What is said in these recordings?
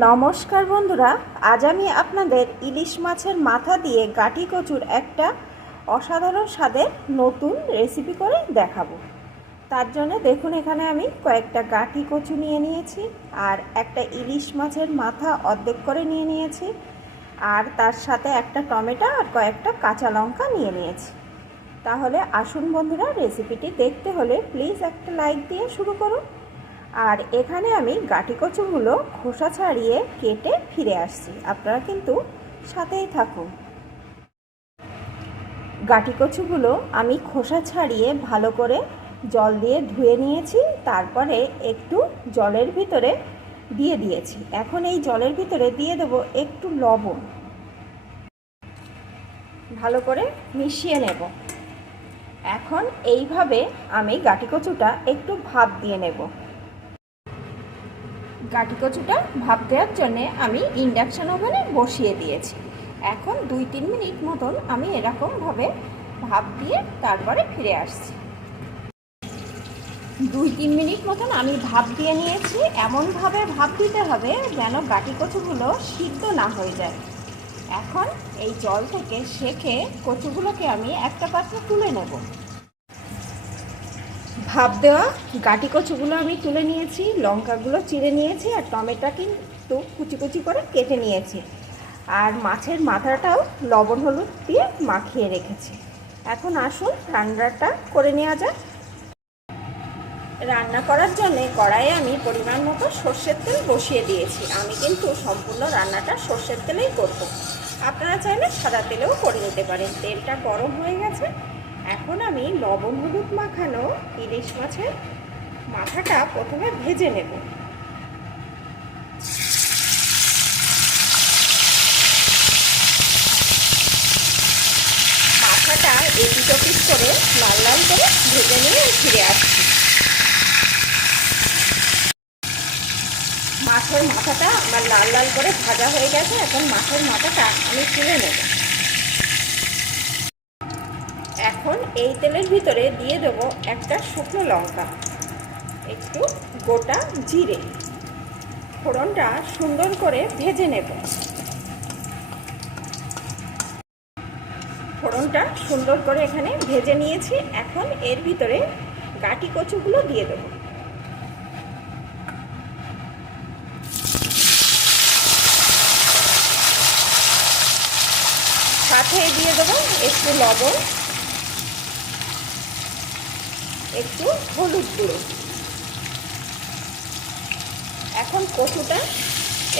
নমস্কার বন্ধুরা, আজ আমি আপনাদের ইলিশ মাছের মাথা দিয়ে গাটি কচুর একটা অসাধারণ স্বাদের নতুন রেসিপি করে দেখাবো। তার জন্য দেখুন, এখানে আমি কয়েকটা গাঠি কচু নিয়ে নিয়েছি আর একটা ইলিশ মাছের মাথা অর্ধেক করে নিয়ে নিয়েছি আর তার সাথে একটা টমেটো আর কয়েকটা কাঁচা লঙ্কা নিয়ে নিয়েছি। তাহলে আসুন বন্ধুরা রেসিপিটি দেখতে হলে প্লিজ একটা লাইক দিয়ে শুরু করুন। আর এখানে আমি গাটি কচুগুলো খোসা ছাড়িয়ে কেটে ফিরে আসছি। আপনারা কিন্তু সাথেই থাকুন। গাটি কচুগুলো আমি খোসা ছাড়িয়ে ভালো করে জল দিয়ে ধুয়ে নিয়েছি, তারপরে একটু জলের ভিতরে দিয়ে দিয়েছি। এখন এই জলের ভিতরে দিয়ে দেবো একটু লবণ। ভালো করে মিশিয়ে নেব। এখন এইভাবে আমি গাটি কচুটা একটু ভাপ দিয়ে নেব। গাটি কচুটা ভাপ দেওয়ার জন্যে আমি ইন্ডাকশান ওভেনে বসিয়ে দিয়েছি। এখন দুই তিন মিনিট মতন আমি এরকমভাবে ভাপ দিয়ে তারপরে ফিরে আসছি। দুই তিন মিনিট মতন আমি ভাপ দিয়ে নিয়েছি। এমনভাবে ভাপ দিতে হবে যেন গাটি কচুগুলো সিদ্ধ না হয়ে যায়। এখন এই জল থেকে সেকে কচুগুলোকে আমি একটা পাত্রে তুলে নেব। ভাপ দেওয়া, গাটি কচুগুলো আমি তুলে নিয়েছি, লঙ্কাগুলো চিড়ে নিয়েছি, আর টমেটো কিন্তু কুচি কুচি করে কেটে নিয়েছি। আর মাছের মাথাটাও লবণ হলুদ দিয়ে মাখিয়ে রেখেছি। এখন আসুন রান্নাটা করে নেওয়া যাক। রান্না করার জন্য কড়াইয়ে আমি পরিমাণ মতো সর্ষের তেল বসিয়ে দিয়েছি। আমি কিন্তু সম্পূর্ণ রান্নাটা সর্ষের তেলেই করব। আপনারা চাইলে সাদা তেলেও করে নিতে পারেন। তেলটা গরম হয়ে গেছে এখন আমি লবণ হলুদ মাখানো ইলিশ মাছের মাথাটা প্রথমে ভেজে নেব। মাথাটা এপিট ওপিট করে লাল লাল করে ভেজে নিয়ে ফিরে আসছি। মাছের মাথাটা আমার লাল লাল করে ভাজা হয়ে গেছে, এখন মাছের মাথাটা আমি তুলে নেব এখন এই তেলের ভিতরে দিয়ে দেব একটা শুকনো লঙ্কা। একটু গোটা জিরে। ফোড়নটা সুন্দর করে ভেজে নেব। ফোড়নটা সুন্দর করে এখানে ভেজে নিয়েছি। এখন এর ভিতরে গাটি কচুগুলো দিয়ে দেবো। সাথে দিয়ে দেবো একটু লবণ। একটু হলুদ গুঁড়ো। এখন কচুটা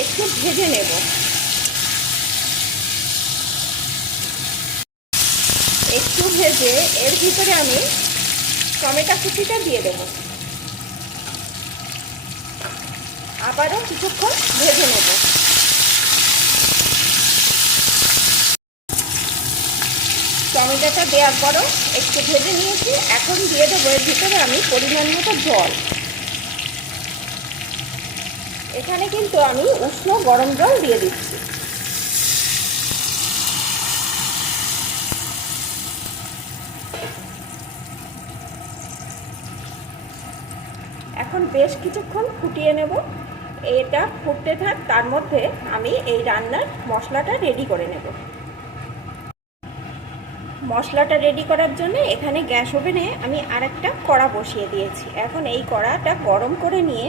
একটু ভেজে নেব। একটু ভেজে এর ভিতরে আমি টমেটো কুচিটা দিয়ে দেব। আবারও কিছুক্ষণ ভেজে নেব। টমেটোটা দেওয়ার পরও একটু ভেজে নিয়েছি। এখন দিয়ে দেবো, এর ভিতরে আমি পরিমাণ মতো জল। এখানে কিন্তু আমি উষ্ণ গরম জল দিয়ে দিচ্ছি। এখন বেশ কিছুক্ষণ ফুটিয়ে নেব। এটা ফুটতে থাক, তার মধ্যে আমি এই রান্নার মশলাটা রেডি করে নেব। মশলাটা রেডি করার জন্য এখানে গ্যাস ওভেনে আমি আরেকটা কড়া বসিয়ে দিয়েছি। এখন এই কড়াটা গরম করে নিয়ে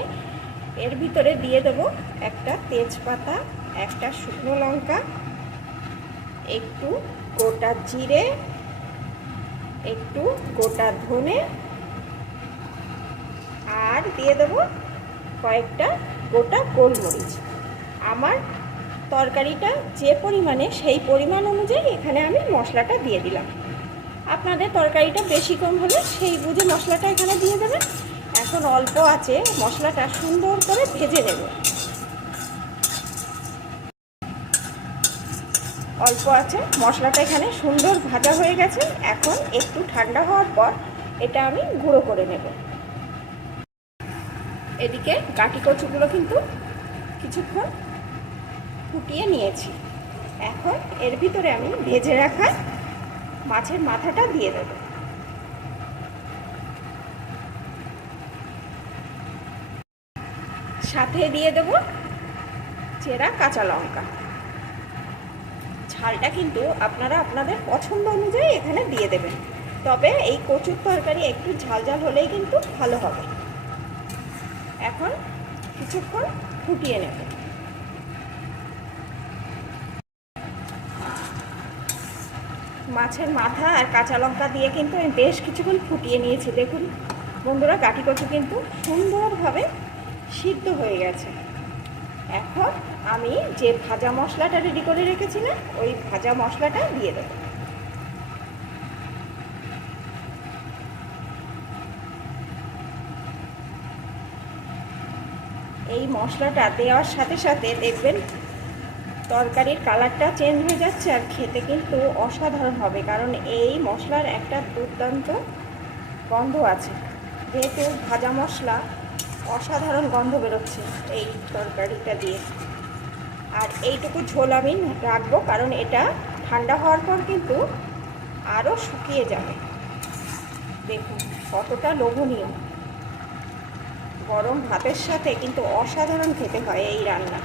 এর ভিতরে দিয়ে দেব একটা তেজপাতা, একটা শুকনো লঙ্কা, একটু গোটা জিরে, একটু গোটা ধনে, আর দিয়ে দেব কয়েকটা গোটা গোলমরিচ। আমার তরকারিটা যে পরিমাণে, সেই পরিমাণ অনুযায়ী এখানে আমি মশলাটা দিয়ে দিলাম। আপনাদের তরকারিটা বেশি কম হলে সেই বুঝে মশলাটা এখানে দিয়ে দেবেন। এখন অল্প আছে, মশলাটা সুন্দর করে ভেজে নেব। অল্প আছে, মশলাটা এখানে সুন্দর ভাজা হয়ে গেছে। এখন একটু ঠান্ডা হওয়ার পর এটা আমি গুঁড়ো করে নেব। এদিকে কাটি কচুগুলো কিন্তু কিছুক্ষণ ফুটিয়ে নিয়েছি। এখন এর ভিতরে আমি ভেজে রাখা মাছের মাথাটা দিয়ে দেব। সাথে দিয়ে দেব চেরা কাঁচা লঙ্কা। ঝালটা কিন্তু আপনারা আপনাদের পছন্দ অনুযায়ী এখানে দিয়ে দেবেন। তবে এই কচুর তরকারি একটু ঝাল ঝাল হলেই কিন্তু ভালো হবে। এখন কিছুক্ষণ ফুটিয়ে নেব। মাছের মাথা আর কাঁচা লঙ্কা দিয়ে কিন্তু আমি বেশ কিছুক্ষণ ফুটিয়ে নিয়েছি। দেখুন, বন্ধুরা কাঠি কচু কিন্তু সুন্দরভাবে সিদ্ধ হয়ে গেছে। এখন আমি যে ভাজা মশলাটা রেডি করে রেখেছিলাম ওই ভাজা মশলাটা দিয়ে দেবো। এই মশলাটা দেওয়ার সাথে সাথে দেখবেন তরকারির কালারটা চেঞ্জ হয়ে যাচ্ছে আর খেতে কিন্তু অসাধারণ হবে, কারণ এই মশলার একটা দুর্দান্ত গন্ধ আছে। যেহেতু ভাজা মশলা, অসাধারণ গন্ধ বেরোচ্ছে এই তরকারিটা দিয়ে। আর এইটুকু ঝোল আমি রাখব, কারণ এটা ঠান্ডা হওয়ার পর কিন্তু আরও শুকিয়ে যাবে। দেখুন কতটা লোভনীয়। গরম ভাতের সাথে কিন্তু অসাধারণ খেতে হয় এই রান্না।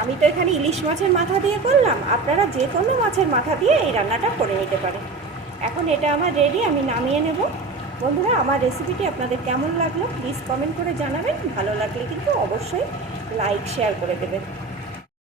আমি তো এখানে ইলিশ মাছের মাথা দিয়ে করলাম। আপনারা যে কোনো মাছের মাথা দিয়ে এই রান্নাটা করে নিতে পারেন। এখন এটা আমার রেডি আমি নামিয়ে নেব। বন্ধুরা, আমার রেসিপিটি আপনাদের কেমন লাগল? প্লিজ কমেন্ট করে জানাবেন। ভালো লাগলে কিন্তু অবশ্যই লাইক শেয়ার করে দেবেন।